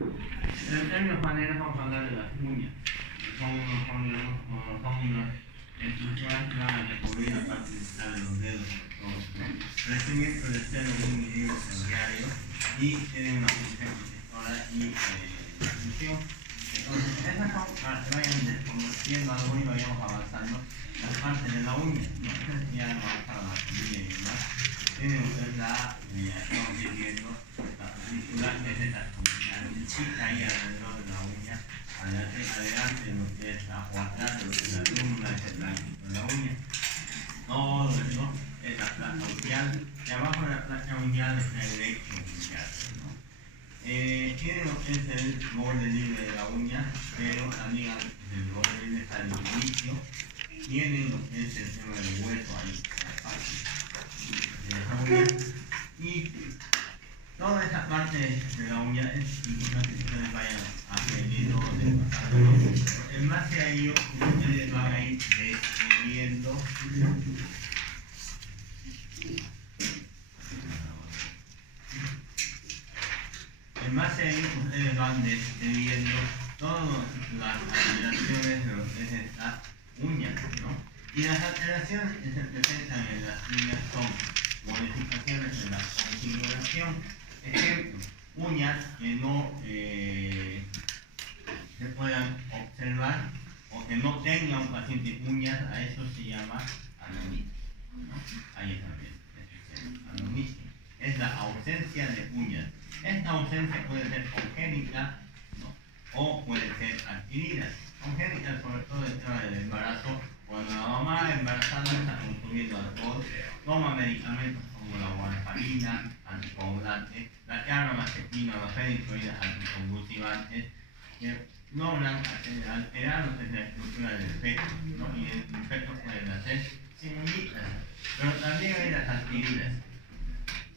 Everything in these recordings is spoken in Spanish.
En términos generales vamos a hablar de las uñas. Son unas estructuras que van a recubrir la parte distal de los dedos, sobre todo. Crecimiento de 0,1 milímetros diario y tienen una función protectora y función. Entonces, esas son para que vayan desconociendo algo y vayamos avanzando las partes de la uña. No sé si ya hemos avanzado la familia y demás. Tienen ustedes estamos viendo la película, que es esta chica ahí alrededor de la uña, adelante lo que es o atrás de lo que es la luna, es el blanquito de la uña. Todo eso es la placa uñal, y abajo de la placa uñal está el lecho uñal, ¿no? Tiene lo que es el borde libre de la uña, pero también el borde libre está en el inicio. Tiene lo que es el tema del hueso ahí, la parte de la uña. Y toda esa parte de la uña es importante que ustedes vayan aprendiendo de pasado. En base a ello, ustedes van a ir describiendo todas las alteraciones de lo que es esta uña, ¿no? Y las alteraciones que se presentan en las uñas son modificaciones en la configuración. Ejemplo, uñas que no se puedan observar o que no tenga un paciente uñas, a eso se llama anomicia, ¿no? Ahí está bien, anomicia. Es la ausencia de uñas. Esta ausencia puede ser congénita, ¿no? O puede ser adquirida. Congénita, sobre todo el tema del embarazo, cuando la mamá embarazada está consumiendo alcohol, toma medicamentos como la warfarina, anticoagulantes, la carbamazepina o la fenicoida, anticonvulsivantes, que logran alterar lo que es la estructura del feto, ¿no? Y el feto puede nacer sin uñitas, pero también hay las adquiridas.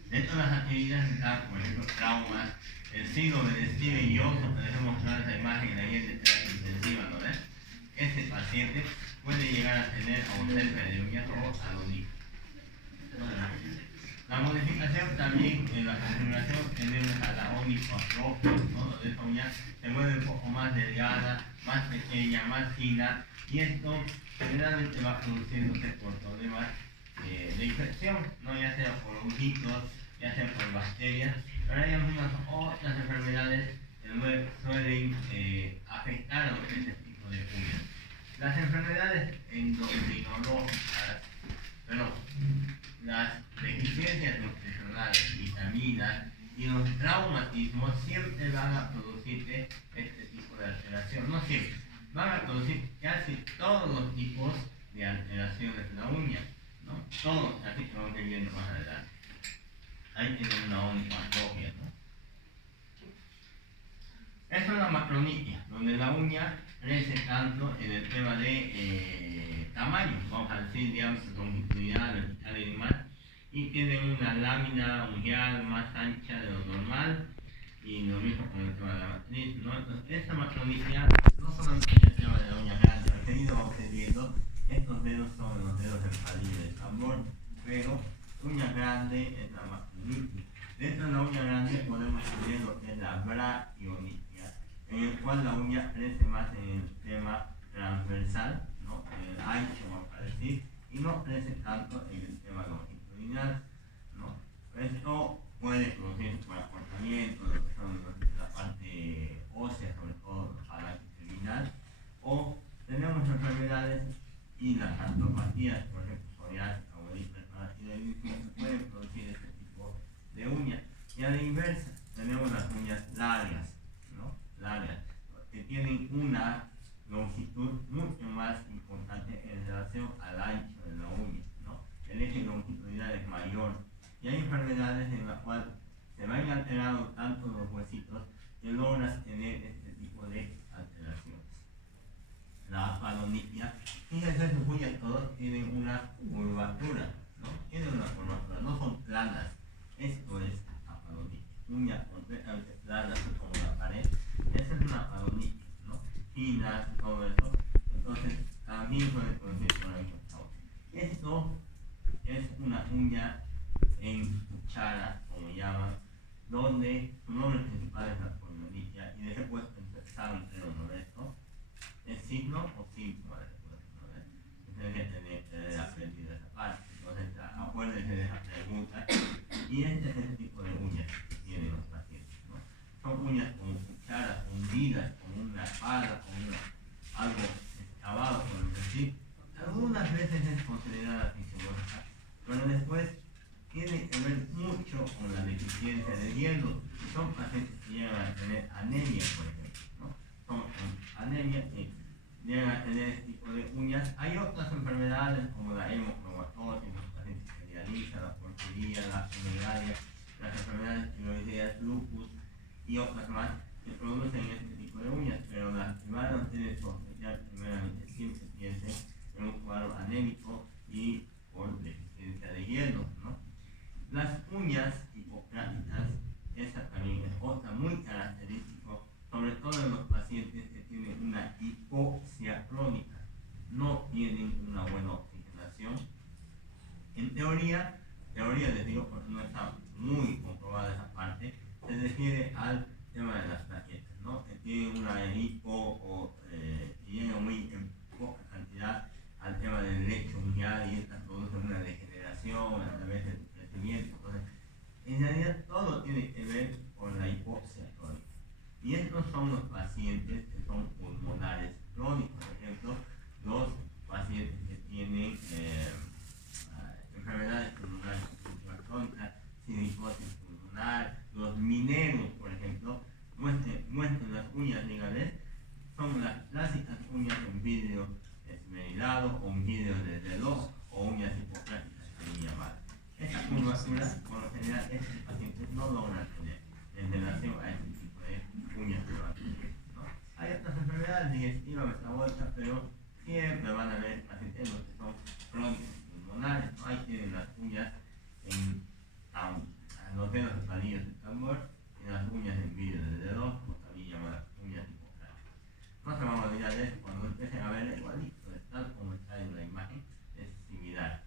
Dentro de las actividades están, por ejemplo, traumas, el síndrome de Steven Johnson, que les voy a mostrar esa imagen ahí en terapia intensiva, ¿no ves? Este paciente puede llegar a tener ausencia de uñas o anomicia. La modificación también en la configuración tenemos a la onicoatrofia, ¿no? Donde esta uña se mueve un poco más delgada, más pequeña, más fina, y esto generalmente va produciéndose por problemas de infección, ¿no? Ya sea por honguitos, ya sea por bacterias, pero hay algunas otras enfermedades que suelen afectar a lo que es este tipo de uñas. Las enfermedades endocrinológicas, las deficiencias nutricionales, vitaminas y los traumatismos siempre van a producir este tipo de alteración. No siempre, van a producir casi todos los tipos de alteraciones de la uña, ¿no? Todos, así que vamos a ir viendo más adelante. Ahí tienen una onicoatrofia, ¿no? Esa es la macronitia, donde la uña crece tanto en el tema de tamaño, vamos a decir, diámetro longitudinal, vertical y demás, y tiene una lámina uñal más ancha de lo normal, y lo mismo con el tema de la matriz, ¿no? Entonces, esta macronitia no solamente es el tema de la uña grande, seguido vamos a ir viendo, estos dedos son los dedos del palillo del tambor, pero uña grande es la macronitia. Dentro de la uña grande podemos tener lo que es la brachionitia, en el cual la uña crece más en el tema transversal, ¿no? En el ancho, vamos a decir, y no crece tanto en el tema longitudinal, ¿no? Esto puede producir por acortamiento, lo que son la parte ósea, sobre todo a la terminal, o tenemos enfermedades y las artropatías, por ejemplo, psoriásica o hiperparatiroidismo, pueden producir este tipo de uñas. Y a la inversa, tenemos las uñas largas, ¿no? Largas, que tienen una longitud mucho más importante en relación al ancho de la uña, ¿no? El eje longitudinal es mayor. Y hay enfermedades en las cuales se van alterando tanto los huesitos que logras tener este tipo de alteraciones. La apalonitia, fíjense, sus uñas todos tienen una curvatura, ¿no? Tienen una curvatura, no son planas. Esto es apalonitia, uña completamente plana, como la pared. Esa es una apalonitia, ¿no? Finas, todo eso. Entonces, también puede producir por ahí. Esto es una uña en cuchara, como llaman, donde su nombre principal es la apalonitia, y signo o síntoma de después, ¿no? Ustedes tienen que tener aprendido esa parte. Entonces, acuérdense de esa pregunta. Y este es el tipo de uñas que tienen los pacientes, ¿no? Son uñas con cucharas hundidas, con una espada, con algo excavado, por decir. Algunas veces es considerada fisiológica, pero después tiene que ver mucho con la deficiencia de hierro. Son pacientes que llegan a tener anemia, por ejemplo, ¿no? Son anemia y llegan a tener este tipo de uñas. Hay otras enfermedades como la hemocromatosis, los pacientes que dializan, la porfiria, la funerarias, las enfermedades tiroideas, lupus y otras más que producen este tipo de uñas, pero las que van a tener sospechar primeramente siempre piensen en un cuadro anémico y por deficiencia de hierro, ¿no? Las uñas hipocráticas, esa también es otra muy característica, sobre todo en los pacientes que tienen una hipoxia crónica, no tienen una buena oxigenación. En teoría les digo porque no está muy comprobada esa parte, se refiere al tema de las plaquetas, ¿no? Que tienen una hipo o llegan muy en poca cantidad al tema del lecho unguial y estas producen una degeneración a través del crecimiento. Entonces, en realidad todo tiene que ver con la hipoxia crónica. Y estos son los pacientes que son pulmonares crónicos, por ejemplo, los pacientes que tienen enfermedades pulmonares crónicas, silicosis pulmonar, los mineros, por ejemplo, muestran las uñas legales, son las clásicas uñas en vidrio esmerilado o en vidrio de reloj o uñas hipocráticas también llamadas. Estas curvaturas, por lo general, estos pacientes no logran tener en relación a este tipo de uñas curvaturas, ¿no? Hay otras enfermedades digestivas, metabólicas, pero siempre van a haber pacientes que son crónicos pulmonares, ¿no? Ahí tienen las uñas en los dedos de palillos de tambor y las uñas en vidrio de reloj, como también llamadas uñas hipocráticas. No se van a olvidar de eso cuando empiecen a ver igualito, tal como está en la imagen, es similar.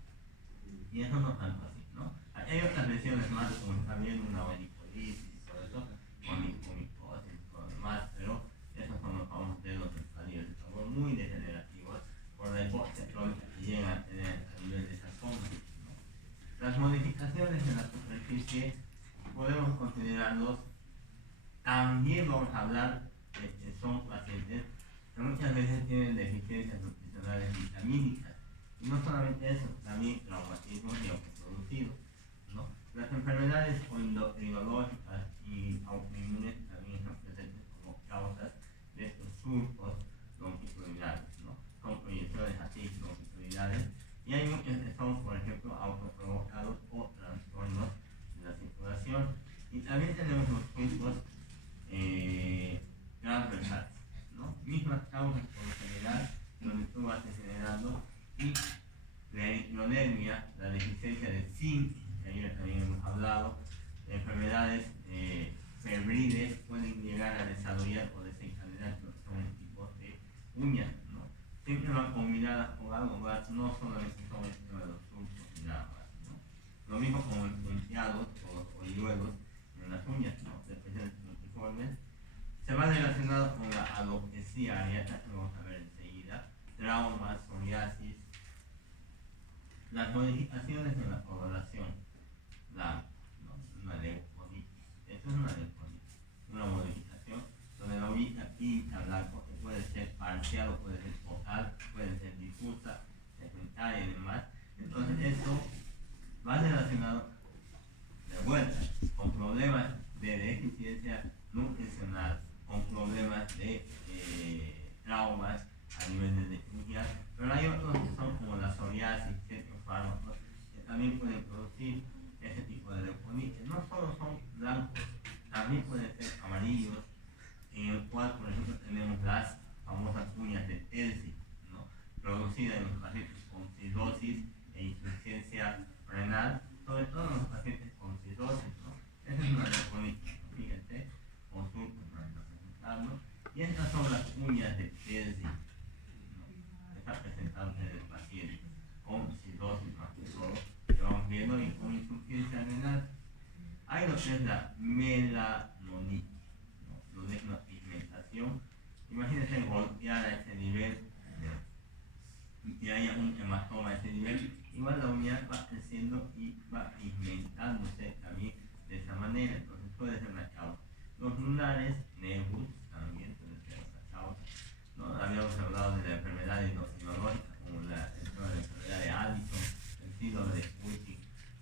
Y eso no tanto así, ¿no? Hay otras lesiones más, como está viendo una venipolitis y todo eso, con micosis y todo lo demás, pero esos son los famosos dedos de palillos de tambor muy degenerativos por la hipoxia crónica que llegan a tener a nivel de sarcoma, ¿no? Las modificaciones en la superficie podemos considerarlos, también vamos a hablar de que son pacientes que muchas veces tienen deficiencias nutricionales vitamínicas. Y no solamente eso, también traumatismos y autoproducidos, ¿no? Las enfermedades endocrinológicas y autoinmunes también están presentes como causas de estos surcos longitudinales, ¿no? Son proyecciones así longitudinales. Y hay muchos que son, por ejemplo, autoprovocados o trastornos de la circulación. Y también tenemos los surcos transversales, ¿no? Mismas causas por lo general, donde tú vas degenerando, y la eritrodermia, la deficiencia de zinc, que ayer también hemos hablado, enfermedades febriles pueden llegar a desarrollar o desencadenar lo que son el tipo de uñas, ¿no? Siempre van combinadas con algo más, no solamente son el tema de los surcos y nada más, ¿no? Lo mismo con punteados o hoyuelos en las uñas, ¿no? Dependiendo de multiformes. Se va relacionado con la alopecia areata, que vamos a ver enseguida, traumas, psoriasis, las modificaciones en la coloración, una leuconitis. Esto es una leuconitis, una modificación donde la uñita pinta blanco, que puede ser parcial o puede ser total, puede ser difusa, segmentaria y demás. Entonces esto va relacionado de vuelta con problemas de deficiencia nutricional, con problemas de traumas a nivel de deficiencia, pero hay otros que son como la psoriasis, ciertos fármacos que también pueden producir ese tipo de leuconitis. No solo son blancos, también pueden ser amarillos, en el cual, por ejemplo, tenemos las famosas uñas de Elsie, ¿no? Producidas en los pacientes con cirrosis e insuficiencia renal, sobre todo en los pacientes con cirrosis, ¿no? Esa es una leuconitis, fíjense, con surcos para representarlo. Y estas son las uñas de Elsie, ¿no? Está presentado en el paciente con cirrosis más que todo, que vamos viendo, y con insuficiencia renal. Hay lo que es la melanonitis, ¿no? Lo que es una pigmentación. Imagínense golpear a ese nivel manera, entonces puede ser una causa. Los lunares, nevus, también puede ser otra causa. ¿No? Habíamos hablado de la enfermedad inmunológica, como el tema de la enfermedad de Addison, el síndrome de Cushing,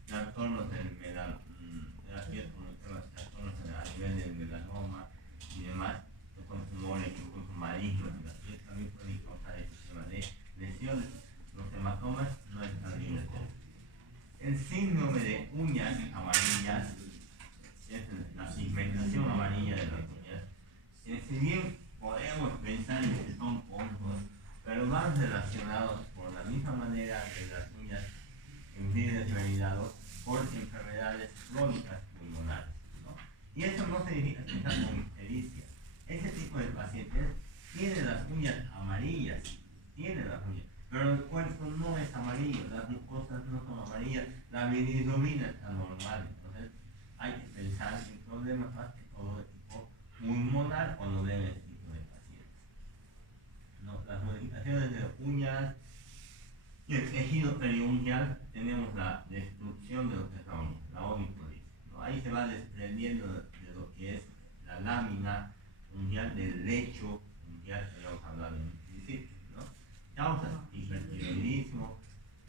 trastornos de la piel, como el tema de trastornos a nivel del melanoma y demás, que son tumores incluso malignos en la piel, también pueden causar este tema de lesiones. Los hematomas no están libres de eso. El síndrome de uñas amarillas, es la pigmentación amarilla de las uñas, si bien podemos pensar en que son hongos, pero van relacionados por la misma manera de las uñas en determinados por enfermedades crónicas pulmonares, ¿no? Y eso no significa que sea con ictericia. Ese tipo de pacientes tienen las uñas amarillas, pero el cuerpo no es amarillo, las mucosas no son amarillas, la bilirrubina está normal, entonces hay que pensar en problemas más que todo de tipo pulmonar cuando ven este tipo de pacientes. ¿No? Las modificaciones de uñas y el tejido periungual, tenemos la destrucción de lo que es la onipolisis, ¿no? Ahí se va desprendiendo de lo que es la lámina unguial del lecho unguial que habíamos hablado en un principio, ¿no? Causas hipertiroidismo,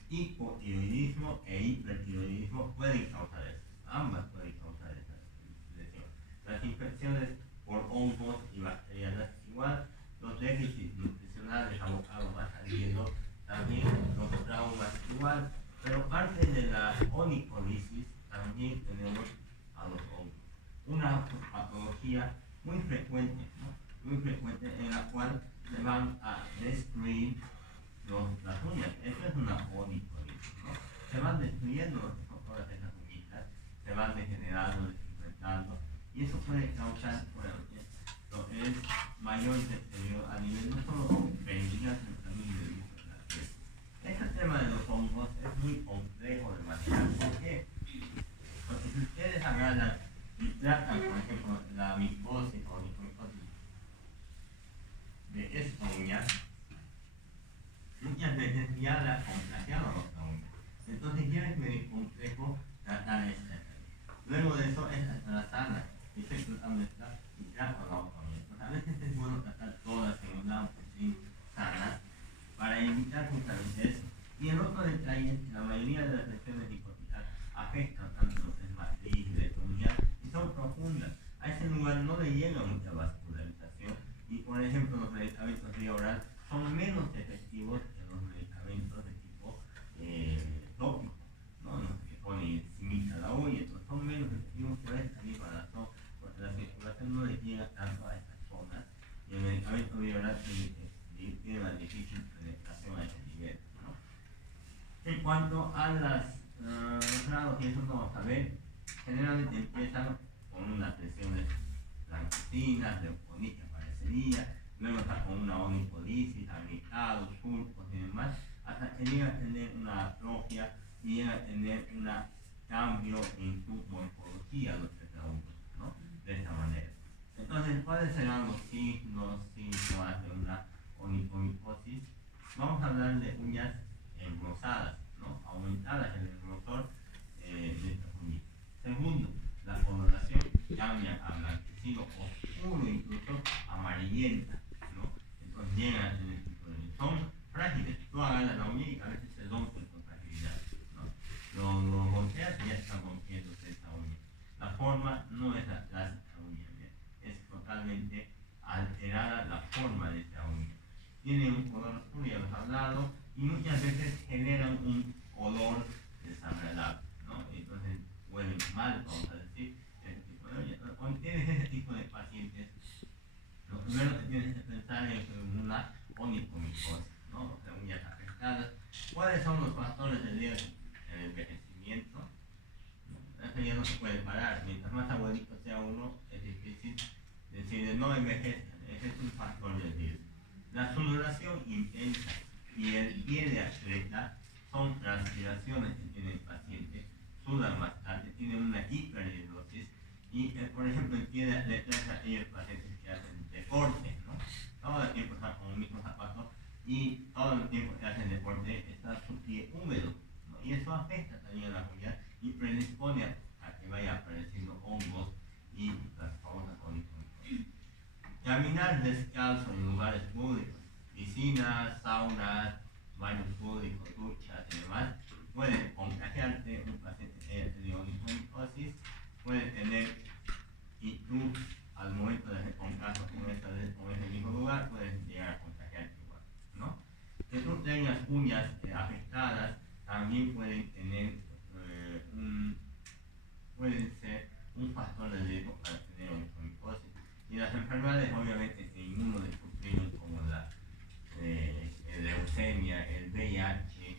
hipotiroidismo e hipertiroidismo pueden causar eso. Ambas pueden causar esa lesión. Las infecciones por hongos y bacterianas igual, los déficits nutricionales abocados más al hielo también, los traumas igual, pero parte de la onipolisis también tenemos a los hongos. Una patología muy frecuente, ¿no? Muy frecuente, en la cual se van a destruir las uñas. Eso es una onipolisis, ¿no? Se van destruyendo todas esas uñitas, se van degenerando, desinfectando, y eso puede causar, bueno, lo que es mayor deterioro a nivel no solo periungual, sino también de la piel. Este tema de los hongos es muy complejo de manejar. ¿Por qué? Porque si ustedes agarran y tratan, por ejemplo, la micosis o micosis de esta uña, muchas veces ya la contagiaron a otra uña. Entonces ya es medio complejo tratar esta enfermedad. Luego de eso es hasta la sana, y se cruzan esta y trata la otra uña. Entonces a veces es bueno tratar todas en una sana para evitar justamente eso. Y el otro detalle es que la mayoría de las lesiones hipóticas afectan tanto lo que es matriz, unguial, y son profundas. A ese lugar no le llega mucha vascularización y, por ejemplo, los medicamentos vía oral son menos efectivos que los medicamentos de tipo tópico, ¿no? Los que ponen encima la uña, entonces son menos efectivos por esta misma razón, porque la circulación no le llega tanto a estas zonas y el medicamento vía oral tiene una difícil penetración a ese nivel, ¿no? En cuanto a los grados, y eso no vamos a ver, generalmente empiezan con unas lesiones blanquecinas, leuconitis aparecería, luego está con una onipolisis, agrietados, surcos y demás, hasta que llega a tener una atrofia y llega a tener un cambio en su morfología, los tetraundos, ¿no? De esta manera. Entonces, ¿cuáles serán los signos, síntomas de una oniposis? Vamos a hablar de uñas engrosadas, ¿no? Aumentadas en el grosor de estas uñas. Segundo, la coloración cambia a blanquecino oscuro, incluso amarillenta, ¿no? Entonces llegan a tener tipo de... Son frágiles. Tú agarras la uña y a veces se rompen con fragilidad, ¿no? Lo golpeas y ya está rompiéndose esta uña. La forma no es la clásica uña, ¿bien? Es totalmente alterada la forma de esta uña. Tiene un color oscuro, ya lo he hablado, y muchas veces generan un olor desagradable, ¿no? Entonces huelen mal, vamos a decir, ese tipo de uñas. Cuando tienes ese tipo de pacientes, lo primero que tienes que pensar es en una onicomicosis, ¿no? O sea, uñas afectadas. ¿Cuáles son los factores del riesgo? El envejecimiento. Eso ya no se puede parar. Mientras más abuelito sea uno, es difícil decir no envejezcan. Ese es un factor del riesgo. La sudoración intensa y el pie de atleta son transpiraciones que tiene el paciente, sudan bastante, tienen una hiperhidrosis y, por ejemplo, el pie de atleta es aquellos pacientes que hacen deporte, ¿no? Todo el tiempo están con el mismo zapato y todo el tiempo que hacen deporte está su pie húmedo, ¿no? Y eso afecta también a la uña y predispone a que vaya apareciendo hongos Caminar descalzo en lugares públicos, piscinas, saunas, baños públicos, duchas y demás, puede contagiarte un paciente de onicomicosis, puede tener, y tú al momento de hacer contacto con ese mismo lugar, puedes llegar a contagiarte igual, ¿no? Que tú tengas uñas afectadas, también pueden tener pueden ser un factor de riesgo para tener onicomicosis. Y las enfermedades, obviamente, ninguno de sus virus como la leucemia, el VIH,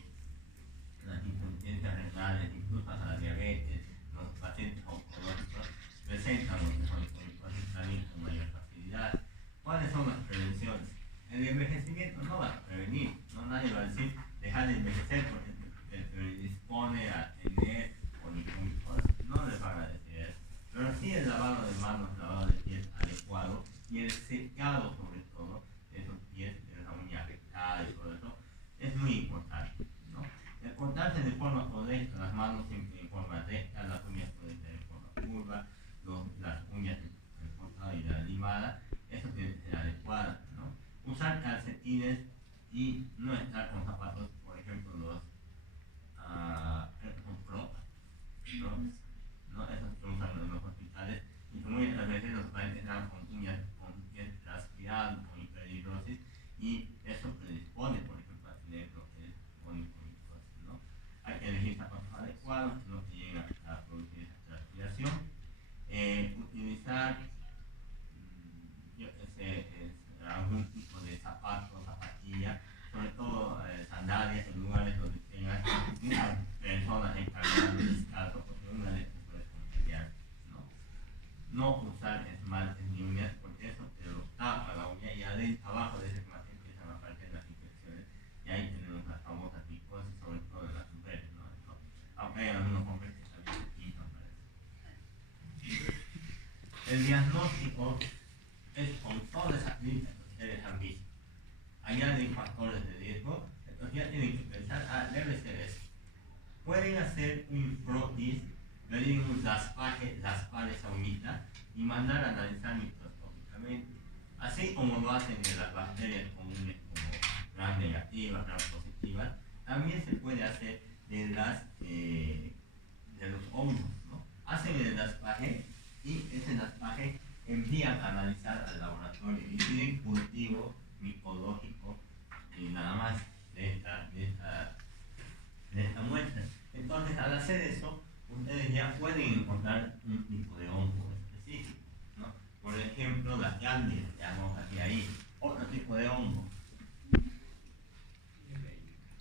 las insuficiencias renales, incluso hasta la diabetes, los pacientes oncológicos presentan onicomicosis también con mayor facilidad. ¿Cuáles son las prevenciones? El envejecimiento no va a prevenir, no nadie va a decir dejar de envejecer porque dispone a tener onicomicosis, no les van a decir eso. Pero sí el lavado de manos, lavado de pies adecuado y el secado sobre todo de esos pies, de la uña afectada y todo eso, es muy importante, ¿no? El cortarse de forma correcta, las manos siempre en forma recta, las uñas pueden ser en forma curva, las uñas en cortada y la limada, eso tiene que ser adecuado, ¿no? Usar calcetines y no estar con zapatos, por ejemplo, los crocs, ¿no? Esos que usan en los hospitales y que muchas veces los pacientes están con uñas con pies transpirados, con hiperhidrosis y eso predispone, por ejemplo, a tener lo que es onicomicosis, ¿no? Hay que elegir zapatos adecuados, no que lleguen a producir esa transpiración. Utilizar algún tipo de zapato, zapatilla, sobre todo sandalias en lugares donde tengan una persona encargada de descalzo, porque una de estas puede contagiar, ¿no? No usar esmaltes ni uñas, porque eso te lo tapa la uña y abajo de ese esmalte empiezan a aparecer las infecciones y ahí tenemos las famosas micosis, sobre todo en las mujeres, ¿no? Aunque hay algunos hombres que también se pintan para eso. El diagnóstico es con todas esas listas que ustedes han visto. Añaden factores de riesgo, entonces ya tienen que pensar, debe ser eso. Pueden hacer un frotis, pedir un raspar esa uñita y mandar a analizar microscópicamente. Así como lo hacen de las bacterias comunes como gram negativas, gram positivas, también se puede hacer de los hongos, ¿no? Hacen el raspaje y ese raspaje envían a analizar al laboratorio y tienen cultivo micológico y nada más de esta muestra. Entonces, al hacer eso, ustedes ya pueden encontrar un tipo de hongo específico, ¿no? Por ejemplo, la cándida, llamamos aquí ahí, otro tipo de hongo.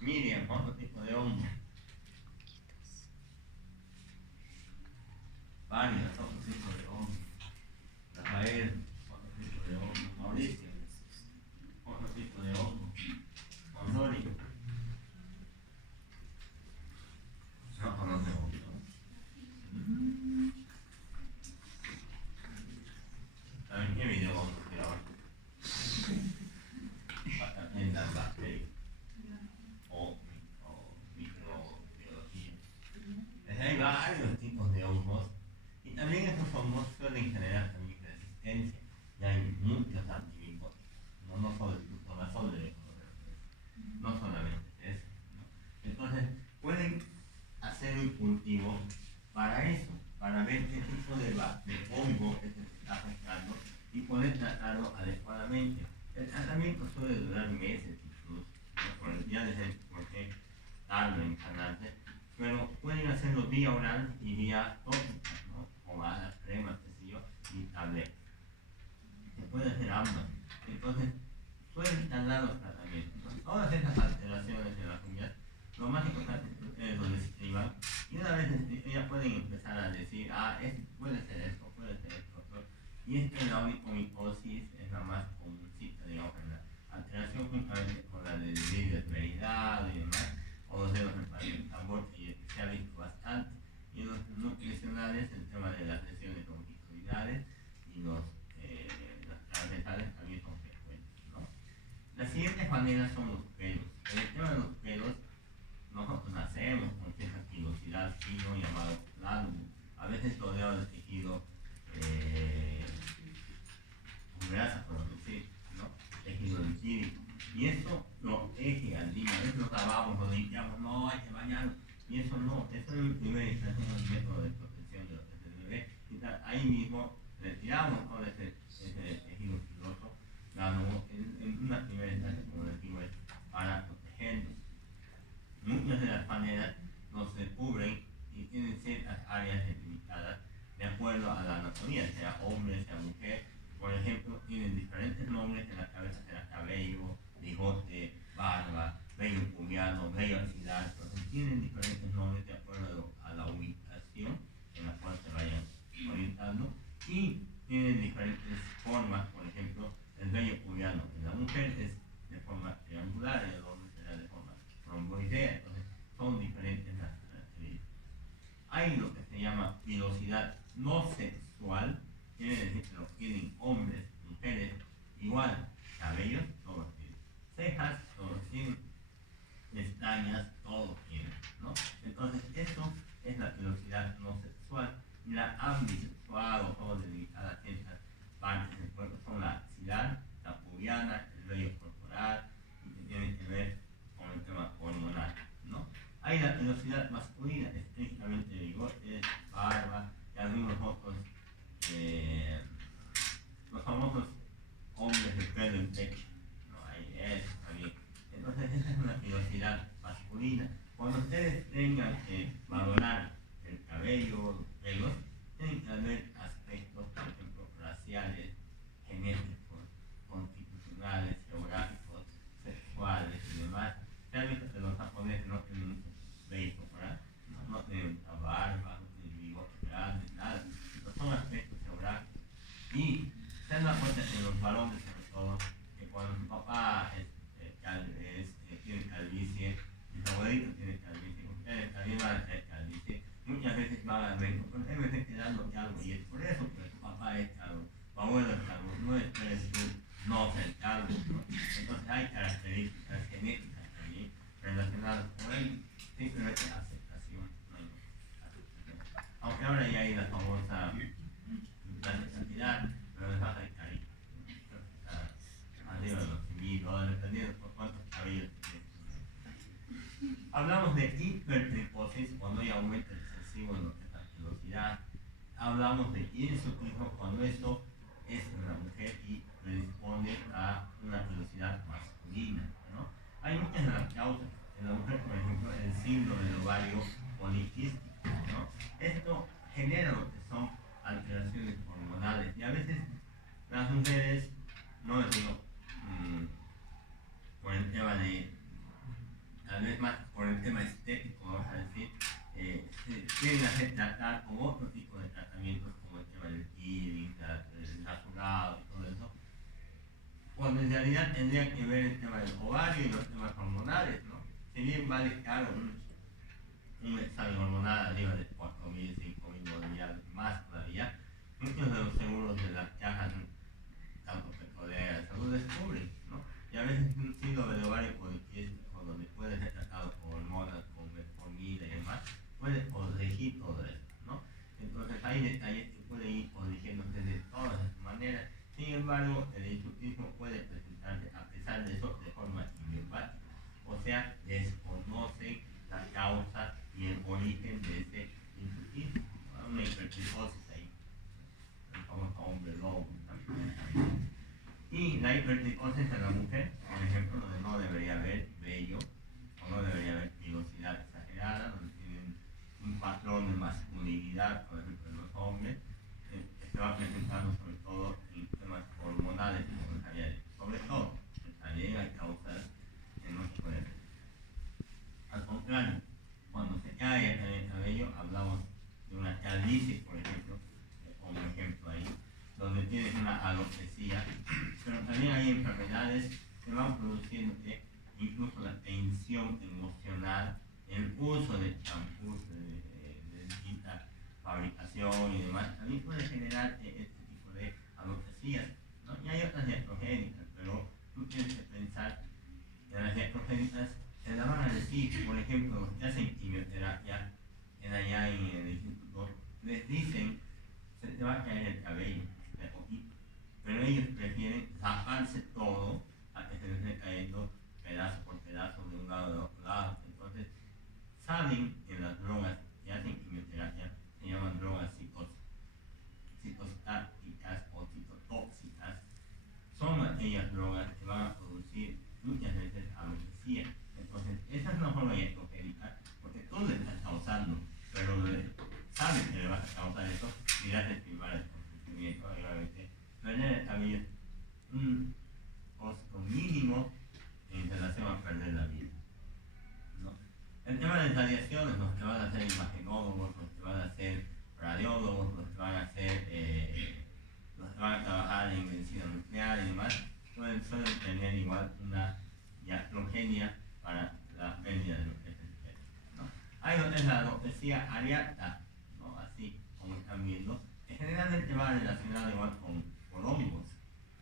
Miriam, otro tipo de hongo. Varios, otro tipo de hongo. Rafael, otro tipo de hongo. Mauricio, otro tipo de hongo. Osorio, no conoce hongo. También qué video vamos a hacer ahora. En las bacterias o microbiología. Hay varios tipos de hongos y también estos hongos suelen generar también resistencia y hay muchos antibióticos, no solo el gluconazol, no solamente eso, ¿no? Entonces pueden hacer un cultivo para eso, para ver qué tipo de hongo que se está afectando y poder tratarlo adecuadamente. El tratamiento suele durar meses incluso, ¿no? Ya desde por qué tarda en sanarse, pero pueden hacerlo vía oral y vía tópica, ¿no? Pomadas, cremas, qué sé yo, y tabletas. Se puede hacer ambas. Entonces, suelen tardar los tratamientos. Entonces, todas esas alteraciones en las uñas, lo más importante es que ustedes lo describan y una vez ya pueden empezar a decir, puede ser esto, otro. Y es que la onicomicosis es la más comúncita, digamos, en la alteración juntamente con la de esmerilado y demás, o los dedos en el tambor, que se ha visto bastante. Y en los nutricionales, el tema de las lesiones longitudinales y las transversales también son frecuentes, ¿no? Las siguientes maneras son los pelos. En el tema de los pelos, nosotros nacemos con cierta pilosidad fino llamado lángulo, a veces rodeado de tejido con grasa, pero químico. Y eso lo es gigantismo, a veces lo lavamos, lo limpiamos, no hay que bañarlo. Y eso no, eso es en primera instancia un método de protección de los peces de bebé. Ahí mismo retiramos todo ese tejido fibroso, dando en una primera instancia, como decimos, para protegernos. Muchas de las maneras no se cubren y tienen ciertas áreas delimitadas de acuerdo a la anatomía, sea hombre, sea mujer. Por ejemplo, tienen diferentes nombres en la cabeza, sea cabello, bigote, barba, vello pubiano, vello axilar. Entonces tienen diferentes nombres de acuerdo a la ubicación en la cual se vayan orientando y tienen diferentes formas. Por ejemplo, el vello pubiano en la mujer es de forma triangular, en el hombre será de forma romboidea. Entonces son diferentes las características. Hay lo que se llama pilosidad no sexual, quiere decir que lo tienen hombres, mujeres, igual, cabellos, todos tienen, cejas, todos tienen, pestañas, todos tienen, ¿no? Entonces eso es la pilosidad no sexual. Y la ambisexual o dedicada a ciertas partes del cuerpo son la axilar, la pubiana, el vello corporal, y que tienen que ver con el tema hormonal, ¿no? Hay la pilosidad masculina, estrictamente bigotes, barba y algunos otros, los famosos hombres de pelo en pecho, ¿no? Hay eso también. Entonces esa es una pilosidad masculina. Cuando ustedes tengan que valorar el cabello, los pelos, tienen que haber aspectos, por ejemplo, raciales, genéticos, constitucionales, geográficos, sexuales y demás. Realmente que los japoneses no tienen mucho vello, ¿verdad? No tienen mucha barba, no tienen bigotes grandes, nada. Estos son aspectos geográficos. Y se dan cuenta en los varones, sobre todo, que cuando su papá tiene calvicie, mi favorito tiene calvicie, ustedes también van a tener calvicie, muchas veces van al médico, pero debe estar quedando calvo, y es por eso que tu papá es calvo, tu abuelo es calvo, no esperes tú no ser calvo, ¿no? Entonces hay características genéticas también relacionadas con él, simplemente aceptación, no hay aceptación. Aunque ahora ya hay la famosa cantidad, pero les baja el cariño. Arriba de los $100,000, dependiendo por cuántos cabellos tienen. Hablamos de hipertricosis cuando hay aumento excesivo en lo que es la velocidad. Hablamos de hirsutismo cuando esto es en la mujer y predispone a una velocidad masculina, ¿no? Hay muchas de las causas. En la mujer, por ejemplo, el síndrome del ovario poliquístico, ¿no? Esto genera lo que son alteraciones hormonales y a veces las mujeres, no les digo por el tema de, tal vez más por el tema estético, vamos a decir, quieren hacer tratar con otro tipo de tratamientos como el tema del peeling, el rasurado y todo eso, cuando en realidad tendría que ver el tema del ovario y los temas hormonales, ¿no? Si bien vale caro un examen hormonal arriba de 4,000, 5,000 bolivianos, más todavía, muchos de los seguros de las cajas, tanto petroleras, salud descubren, ¿no? Y a veces un síndrome de ovario poliquístico, donde puede ser tratado con hormonas, con metformina y demás, puede corregir todo esto, ¿no? Entonces hay detalles que pueden ir corrigiéndose de todas las maneras. Sin embargo, el hirsutismo puede presentarse, a pesar de eso, de forma idiopática. O sea, desconocen la causa y el origen de ese hirsutismo. Una hipertricosis ahí, el famoso hombre lobo también. Y la hipertricosis en la mujer, por ejemplo, donde no debería haber vello, o no debería haber pilosidad exagerada, donde tienen un patrón de masculinidad, por ejemplo, en los hombres, que se va presentando sobre todo en temas hormonales, como les había dicho. Sobre todo, también hay causas que no se pueden ver. Al contrario, cuando se cae el cabello, hablamos de una calvicie, por ejemplo, como ejemplo ahí, donde tienes una alopecia, pero también hay enfermedades que van produciendo incluso la tensión emocional, el uso de champús de distinta fabricación y demás, también puede generar este tipo de alopecias, ¿no? Y hay otras iatrogénicas, pero tú tienes que pensar que las iatrogénicas se la van a decir, por ejemplo, los que hacen quimioterapia allá en el instituto, les dicen se te va a caer el cabello de poquito, pero ellos prefieren taparse todo a que se les un costo mínimo en relación a perder la vida, ¿no? El tema de radiaciones, los que van a ser imagenólogos, los que van a ser radiólogos, los que van a ser, los que van a trabajar en medicina nuclear y demás, suelen tener igual una iatrogenia para la pérdida de los ecosistemas, ¿no? Hay lo que es la alopecia areata, ¿no? Así como están viendo, que generalmente va relacionado igual con hongos,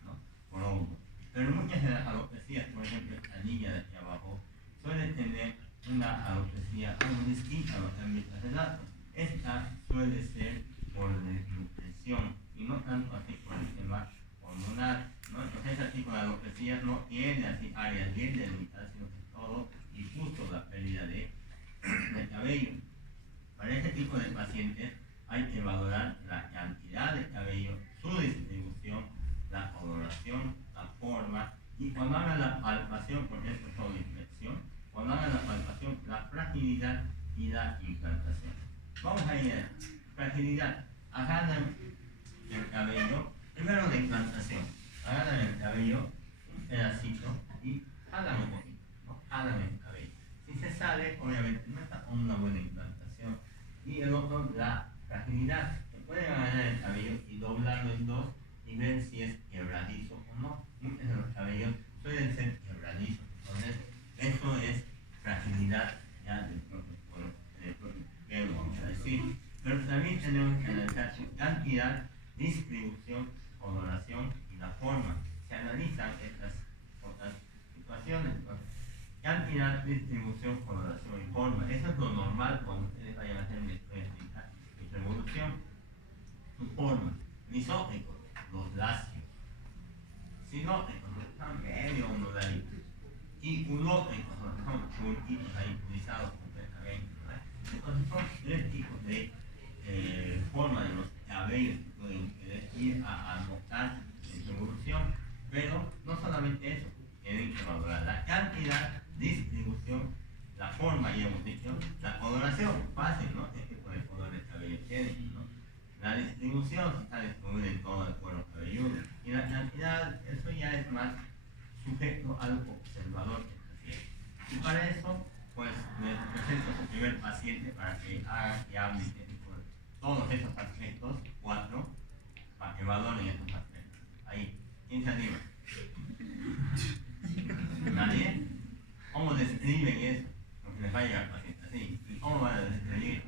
¿no? Con hongos. Pero muchas de las alopecias, por ejemplo, esta niña de aquí abajo, suelen tener una alopecia algo distinta a lo que han visto hace rato. Esta suele ser por desnutrición y no tanto así por el tema hormonal, ¿no? Entonces ese tipo de alopecia no tiene así áreas bien delimitadas, sino que todo y justo la pérdida de cabello. Para este tipo de pacientes hay que valorar la cantidad de cabello, su distribución, la coloración, la forma, y cuando hagan la palpación, porque esto es todo inspección, cuando hagan la palpación, la fragilidad y la implantación. Vamos a ir a fragilidad. Agarran el cabello, primero la implantación. Agarran el cabello, un pedacito, y jalan un poquito, ¿no? Jalan el cabello. Si se sale, obviamente no está una buena implantación. Y el otro, la fragilidad. Se puede agarrar el cabello y doblarlo en dos y ver si es quebradizo o no. Muchos de los cabellos suelen ser quebradizos. Entonces, eso es fragilidad ya del propio pelo, vamos a decir. Pero también tenemos que analizar su cantidad, distribución, coloración y la forma. Se analizan estas otras situaciones. Entonces, cantidad, distribución, coloración y forma. Eso es lo normal cuando ustedes vayan a hacer una revolución. Su forma. Misógicos, los lacios. Sinóticos, los que están medio onduladitos. Y ulóticos, los que son chulquitos ahí, utilizados completamente, ¿no? Entonces son tres tipos de forma de los cabellos que pueden ir a anotar en su evolución. Pero no solamente eso, tienen que valorar la cantidad, distribución, la forma, ya hemos dicho, la coloración, fácil, ¿no? ¿Qué tipo de color de cabello tienen, ¿no? La distribución, si está distribuida en todo el cuero cabelludo. Y la cantidad, eso ya es más sujeto al observador que prefiere. Y para eso, pues les presento a su primer paciente para que haga y hable de todos estos aspectos, 4, para que valoren estos aspectos. Ahí, ¿quién se anima? ¿Nadie? ¿Cómo describen eso? Porque les va a llegar al paciente así. ¿Y cómo van a describir?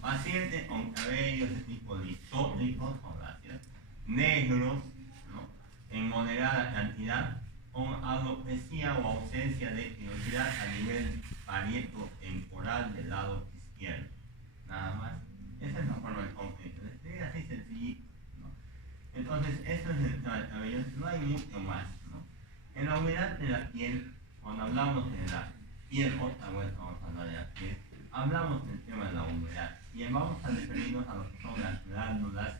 Pacientes con cabellos de tipo lisótricos, coriáceos, negros, ¿no? En moderada cantidad, con alopecia o ausencia de pilosidad a nivel parieto temporal del lado izquierdo. Nada más. Esa es la forma de comprender. Es así sencillito, ¿no? Entonces, eso es el tema del cabello. No hay mucho más, ¿no? En la humedad de la piel, cuando hablamos de la piel, otra vez vamos a hablar de la piel, hablamos del tema de la humedad. Y vamos a referirnos a lo que son las glándulas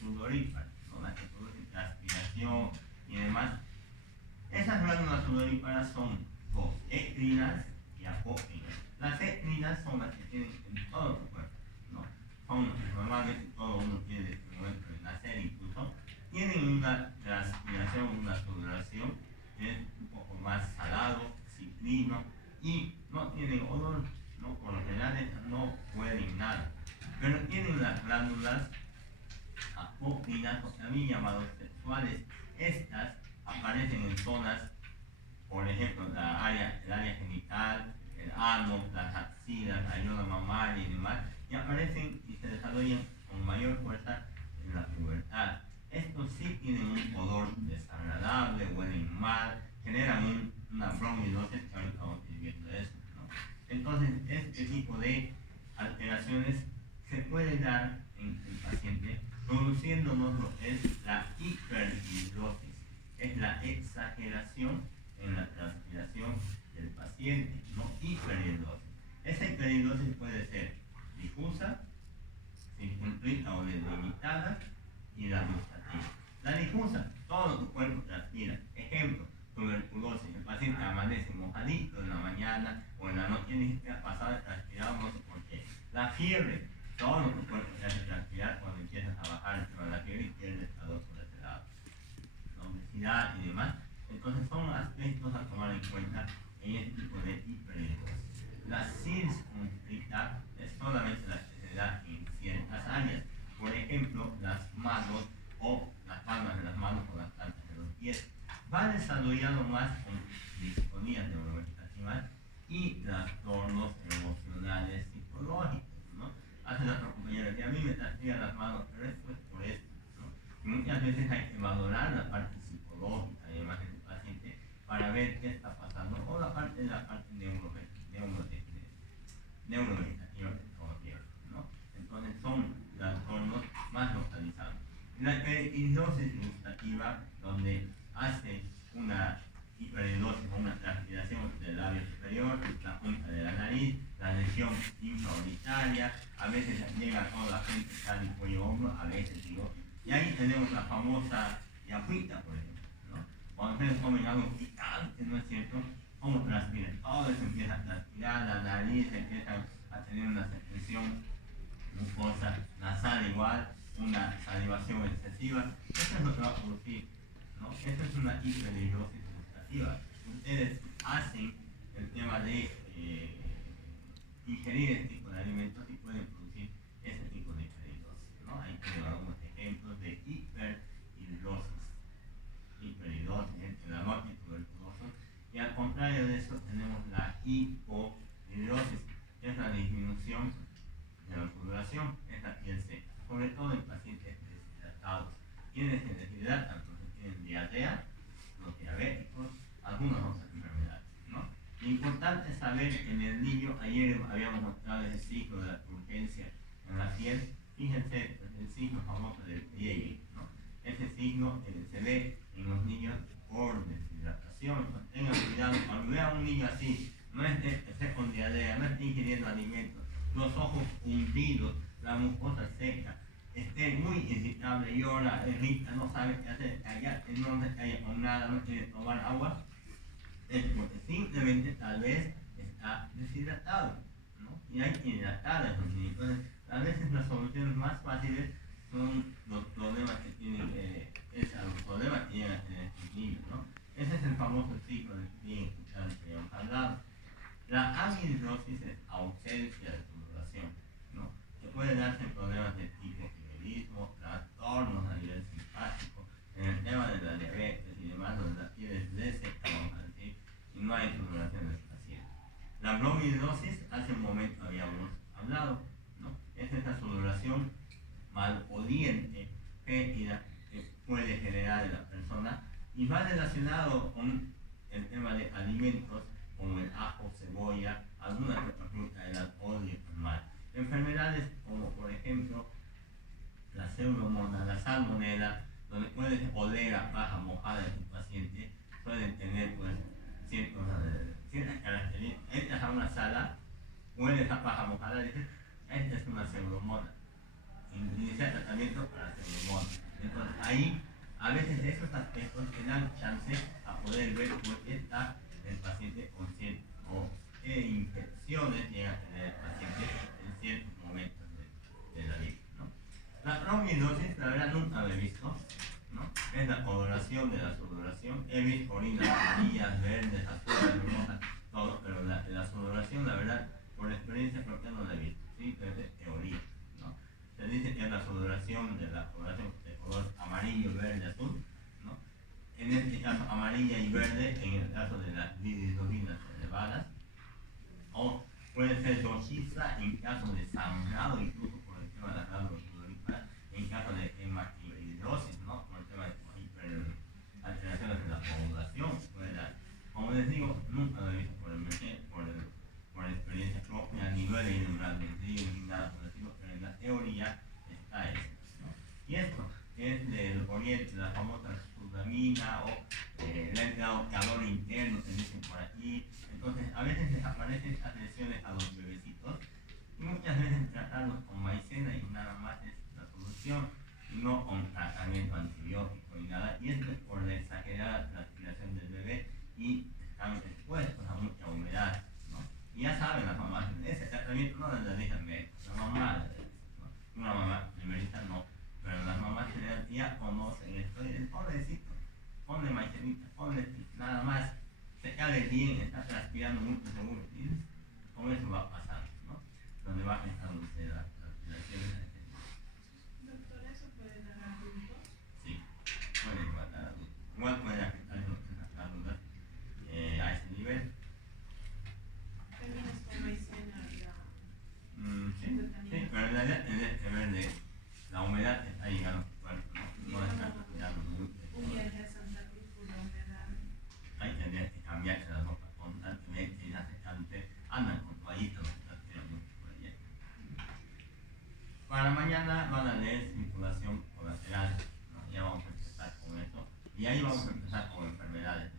sudoríparas, ¿no? Las que producen transpiración y demás. Esas glándulas sudoríparas son dos, écrinas y apócrinas. Las écrinas son las que tienen en todo tu cuerpo, ¿no? Son las que normalmente todo uno tiene desde el momento de nacer incluso. Tienen una transpiración, una sudoración, es un poco más salado, ciclino, y no tienen olor, ¿no? Por lo general no huelen nada. Pero tienen las glándulas apócrinas, o también llamadas sexuales. Estas aparecen en zonas, por ejemplo, el área genital, el ano, las axilas, la areola mamaria y demás, y aparecen y se desarrollan con mayor fuerza en la pubertad. Estos sí tienen un olor desagradable, huelen mal, generan una bronquiolitis, que ahorita vamos a ir viendo eso, ¿no? Entonces, este tipo de alteraciones se puede dar en el paciente produciéndonos lo que es la hiperhidrosis, es la exageración en la transpiración del paciente, no hiperhidrosis. Esa hiperhidrosis puede ser difusa, circunscrita o delimitada, y la gustativa. La difusa, todo tu cuerpo transpira. Ejemplo, tuberculosis, el paciente amanece mojadito en la mañana o en la noche, ni siquiera pasado transpirado, no sé por qué. La fiebre, todo tu cuerpo te hace transpirar cuando empiezas a bajar el tema de la fiebre y pierdes calor. obesidad y demás. Entonces son aspectos a tomar en cuenta en este tipo de hiperhidrosis. La circunflicta es solamente la que se da en ciertas áreas, por ejemplo, las manos o las palmas de las manos o las plantas de los pies. Va desarrollando más con disfonías neurovegetativas y trastornos emocionales psicológicos, ¿no? Hace nuestro compañero que a mí me trastornan las manos, pero es pues por esto, ¿no? Y muchas veces hay que valorar la parte psicológica y demás del paciente para ver qué está pasando, o la parte neurovegetativa que estamos viendo, ¿no? Entonces son trastornos más localizados. La hiperhidrosis gustativa, donde hace una hiperhidrosis o una transpiración del labio superior, la punta de la nariz, la lesión infraorbitaria, a veces llega a toda la frente, tal y cuello hombro, a veces digo, y ahí tenemos la famosa diafuita, por ejemplo, ¿no? Cuando ustedes comen algo picante, ¿no es cierto? ¿Cómo transpiran? Todo se empieza a transpirar, la nariz empieza a tener una secreción mucosa nasal igual, una salivación excesiva. Eso es lo que va a producir, ¿no? Esto es una hiperhidrosis gustativa. Ustedes hacen el tema de ingerir este tipo de alimentos y pueden producir ese tipo de hiperhidrosis, ¿no? Ahí tenemos algunos ejemplos de hiperhidrosis en la noche tuberculosa. Y al contrario de eso tenemos la hipohidrosis, que es la disminución de la sudoración, es la piel seca, sobre todo en pacientes deshidratados. Quienes se deshidratan porque tienen diarrea, los diabéticos, algunas otras enfermedades, ¿no? Lo importante es saber que en el niño, ayer habíamos mostrado ese ciclo de la turgencia en la piel, fíjense el signo famoso del pliegue, ¿no? Ese signo se ve en los niños por deshidratación. Tengan cuidado, cuando vean a un niño así, no esté con diarrea, no esté ingiriendo alimentos, los ojos hundidos, la mucosa seca, esté muy irritable, llora, irrita, no sabe qué hacer, allá no se calla con nada, no quiere tomar agua, es porque simplemente tal vez está deshidratado, ¿no? Y hay que hidratar a esos niños. Entonces, a veces las soluciones más fáciles son los problemas que tienen, los problemas que llegan a tener estos niños, ¿no? Ese es el famoso ciclo del que bien escuchado que habíamos hablado. La amidrosis es ausencia de sudoración, ¿no? Que puede darse en problemas de tipo tiroidismo, trastornos a nivel simpático, en el tema de la diabetes y demás, donde la piel es reseca, vamos a decir, y no hay sudoración del paciente. La bromidrosis, hace un momento habíamos hablado, ¿no? Es esta sudoración maloliente, fétida, que puede generar en la persona y va relacionado con el tema de alimentos como el ajo, cebolla, algunas otras frutas, el alcohol y el mal. Enfermedades como por ejemplo la pseudomonas, la salmonela, donde puedes oler a paja mojada de tu paciente, pueden tener pues ciertas características. Entras a una sala, hueles a paja mojada y dices, esta es una pseudomonas. Iniciar tratamiento para pseudomonas. Entonces ahí a veces esos aspectos te dan chance a poder ver por qué está el paciente con cierto o qué infecciones llega a tener el paciente en ciertos momentos de la vida, ¿no? La bromidrosis, la verdad nunca la he visto, ¿no? Es la coloración de la sudoración. He visto orinas amarillas, verdes, azules, rojas, todo, pero la sudoración, la verdad, por experiencia propia no la he visto, ¿sí? Es de teoría, ¿no? Se dice que es la sudoración de la coloración de color amarillo, verde, azul, ¿no? En este caso amarilla y verde, en el caso de las bilirrubinas elevadas, o puede ser rojiza en caso de sangrado, incluso por el tema de las glándulas sudoríparas, en caso de hematohidrosis, ¿no? Por el tema de alteraciones de la coagulación, puede dar. Como les digo, nunca lo he visto por experiencia propia, ni lo he leído en un libro ni nada por el estilo, pero en la teoría está eso, ¿no? Y esto es del oriente, la famosa sudamina o el calor interno, se dicen por aquí. Entonces, a veces les aparecen estas lesiones a los bebecitos y muchas veces tratarlos con maicena y nada más es la solución, no con tratamiento antibiótico ni nada. Y esto es por la exagerada transpiración del bebé y están expuestos a mucha humedad, ¿no? Y ya saben las mamás, ese tratamiento no les dejan ver, la mamá, ¿no? Una mamá primerita no, pero las mamás general ya conocen esto y dicen, pobrecito, ponle maicenita, ponle nada más, secale bien, está transpirando mucho seguro, ¿entiendes? Con eso va a pasar, ¿no? Donde va gestándose la transpiración. Doctor, ¿eso puede dar a adultos? Sí, puede igual a adultos. Igual puede afectar las dudas a ese nivel. Terminas con maicena ya. Sí, pero en realidad en este verde la humedad está llegando a tu cuerpo, no está transpirando mucho. Un viaje a Santa Cruz por la humedad. Hay que tener que cambiarse la ropa constantemente y las secantes andan con toallitas, no se transpiran mucho por allá. Para mañana van a leer circulación colateral, ¿no? Ya vamos a empezar con eso y ahí vamos a empezar con enfermedades